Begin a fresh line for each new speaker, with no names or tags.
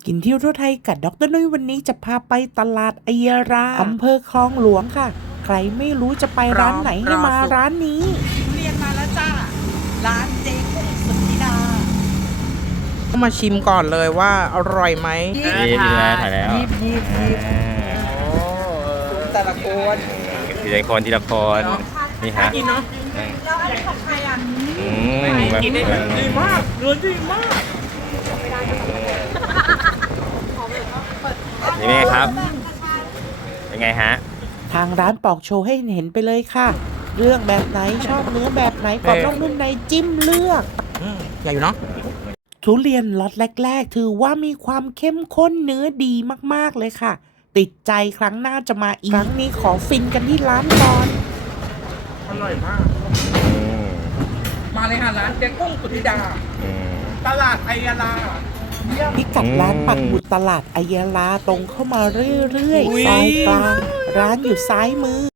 กินเที่ยวทั่วไทยกับดรนุ้ยวันนี้จะพาไปตลาดอัยราอำเภอคลองหลวงค่ะใครไม่รู้จะไปร้านไหนให้มาร้านนี้
เรียนมาแล้วจ้าร้านเจ๊กุ้งสุธิดา
ต้องมาชิมก่อนเลยว่าอร่อยไหม
ถ่ายแล้ว
ยิบแต่ละคน
ทีละคนนี่ฮะ
กินเนาะ
แล้วอันนี้ของใครอ่ะ
กินได้ดีมากเนื้อดีมาก
นี่ไงครับเป็นไงฮะ
ทางร้านปอกโชว์ให้เห็นไปเลยค่ะเรื่องแบบไหนชอบเนื้อแบบไหนกรอบนอกนุ่มในจิ้มเลือก
ใหญ่อยู่เนาะ
ทุเรียนล็อตแรกๆถือว่ามีความเข้มข้นเนื้อดีมากๆเลยค่ะติดใจครั้งหน้าจะมาอีกครั้งนี้ขอฟินกันที่ร้านก่อน
อร่อยมากมาเลยค่ะร้านเจ๊กุ้งสุธิดาตลาดอัยรา
พิกัดร้านปักหมุดตลาดอัยราตรงเข้ามาเรื่อยๆซอยกลางร้านอยู่ซ้ายมือ